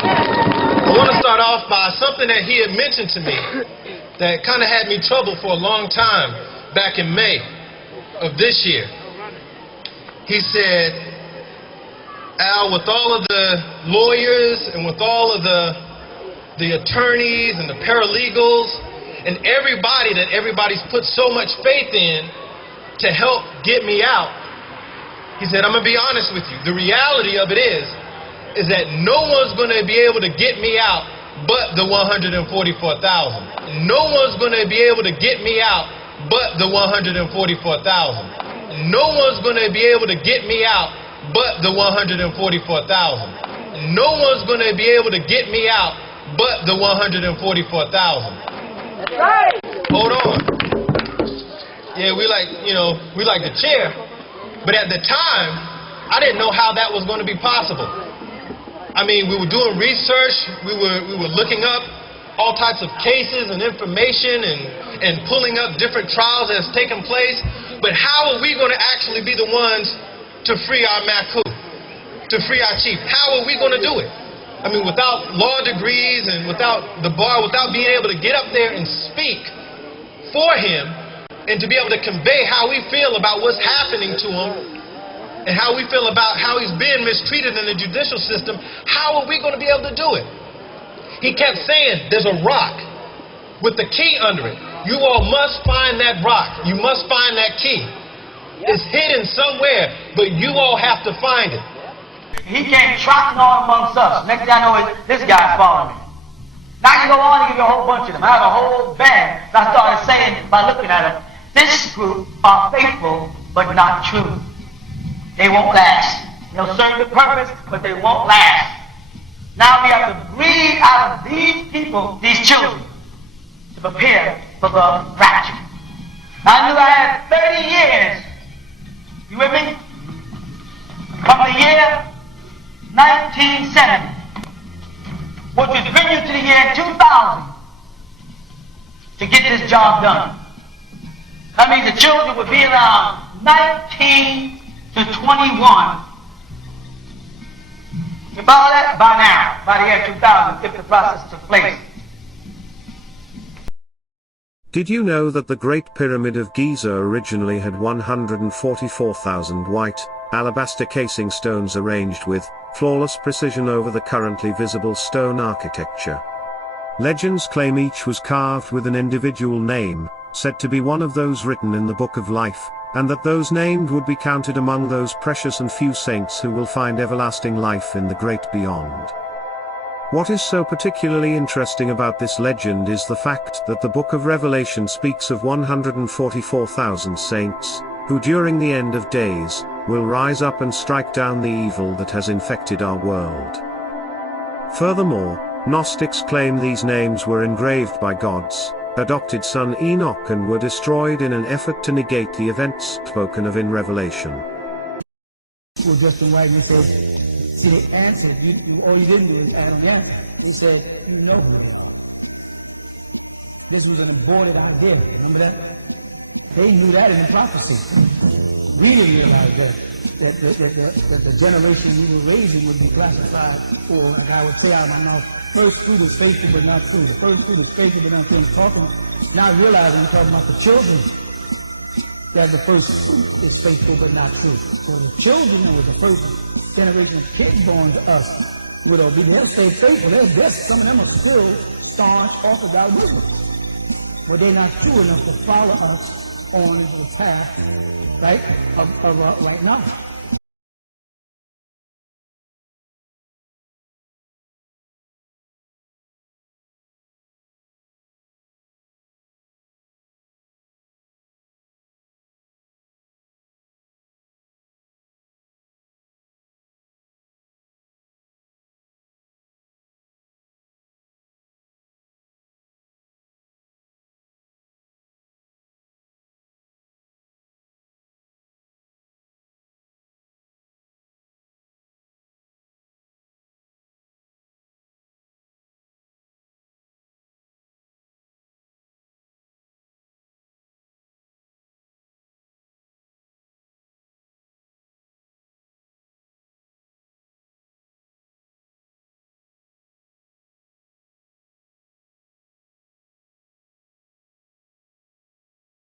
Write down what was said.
I want to start off by something that he had mentioned to me that kind of had me troubled for a long time back in May of this year. He said, Al, with all of the lawyers and with all of the attorneys and the paralegals and everybody that everybody's put so much faith in to help get me out, he said, I'm going to be honest with you. The reality of it is that no one's going to be able to get me out but the 144,000. No one's going to be able to get me out but the 144,000. No one's going to be able to get me out but the 144,000. No one's going to be able to get me out but the 144,000. That's right. Hold on. Yeah, we like the chair. But at the time, I didn't know how that was going to be possible. I mean, we were doing research, we were looking up all types of cases and information and pulling up different trials that's taken place. But how are we going to actually be the ones to free our Maku, to free our chief? How are we going to do it? I mean, without law degrees and without the bar, without being able to get up there and speak for him and to be able to convey how we feel about what's happening to him and how we feel about how he's being mistreated in the judicial system, how are we going to be able to do it? He kept saying, there's a rock with the key under it. You all must find that rock. You must find that key. It's hidden somewhere, but you all have to find it. He came trotting on amongst us. Next thing I know, this guy's following me. Now I can go on and give you a whole bunch of them. I have a whole band. And I started saying, by looking at them, this group are faithful, but not true. They won't last. They'll serve the purpose, but they won't last. Now we have to breed out of these people, these children, to prepare for the rapture. I knew I had 30 years. You with me? From the year 1970, which was bring you to the year 2000 to get this job done. That means the children would be around 19 to 21. You follow that? By now, by the year 2000, if the process took place. Did you know that the Great Pyramid of Giza originally had 144,000 white, alabaster casing stones arranged with flawless precision over the currently visible stone architecture? Legends claim each was carved with an individual name, said to be one of those written in the Book of Life, and that those named would be counted among those precious and few saints who will find everlasting life in the great beyond. What is so particularly interesting about this legend is the fact that the Book of Revelation speaks of 144,000 saints, who during the end of days, will rise up and strike down the evil that has infected our world. Furthermore, Gnostics claim these names were engraved by God's adopted son Enoch and were destroyed in an effort to negate the events spoken of in Revelation. Well, Justin Wagner said, see, the answer, all you did was Adam Young. He said, you know who it is. This was an aborted idea. Remember that? They knew that in the prophecy. We didn't realize that the generation we were raising would be classified, or like I would say out of my mouth, first fruit is faithful but not true. The first fruit is faithful but not true. Talking, now realizing we're talking about the children, that the first fruit is faithful but not true. So the children were the first generation of kids born to us would be, they'll stay faithful. They're just, some of them are still staunch Orthodox Muslims. But they're not true enough to follow us on the path, right, of right now.